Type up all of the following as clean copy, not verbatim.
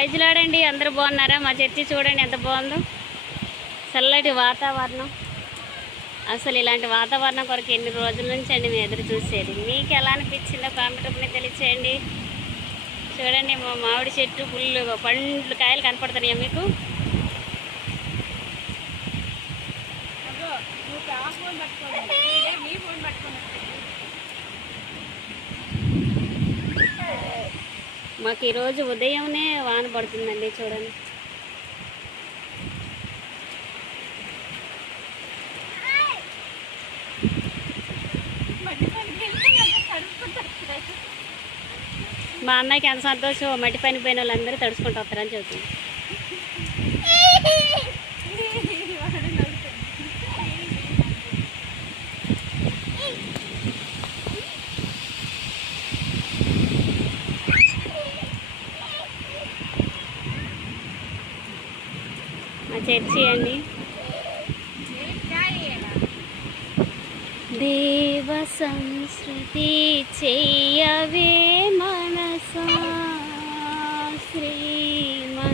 ప్రైజ్లాడండి. అందరూ బాగున్నారా? మా చర్చి చూడండి ఎంత బాగుందో, చల్లటి వాతావరణం. అసలు ఇలాంటి వాతావరణం కొరకు ఎన్ని రోజుల నుంచి అండి మేము ఎదురు చూసేది. మీకు ఎలా అనిపించిందో కామెంట్ రూపంలో తెలియచేయండి. చూడండి మా మామిడి చెట్టు ఫుల్ పండ్లు కాయలు కనపడుతున్నాయా మీకు? మాకు ఈరోజు ఉదయంనే వాన పడుతుందండి చూడండి. మా అన్నయ్యకి ఎంత సంతోషం, మట్టి పని పోయిన వాళ్ళందరూ తడుచుకుంటూ వస్తారని చెబుతుంది. మా చర్చి అండి. దేవ సంస్కృతి చెయ్యవే మనసా, శ్రీమంతుడవే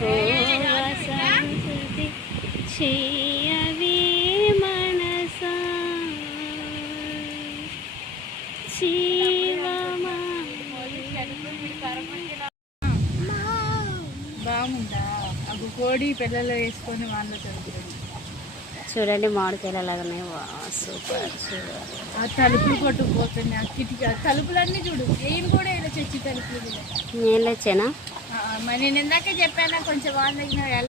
దేవ సంస్కృతి చెయ్యవే మనసా, శివమా. బాగుందా? అప్పుడు కోడి పిల్లలు వేసుకొని వాళ్ళు చదువుతుంది. చూడండి మామిడికాయలు ఎలాగ ఉన్నాయి. Super super. ఆ తలుపులు కొట్టుకుపోతుంది, ఆ కిటికీ తలుపులన్నీ చూడు. నేను కూడా ఇలా చచ్చి తలుపులు నేను వచ్చానా? మరి నేను ఇందాకే చెప్పానా కొంచెం వాళ్ళ దగ్గర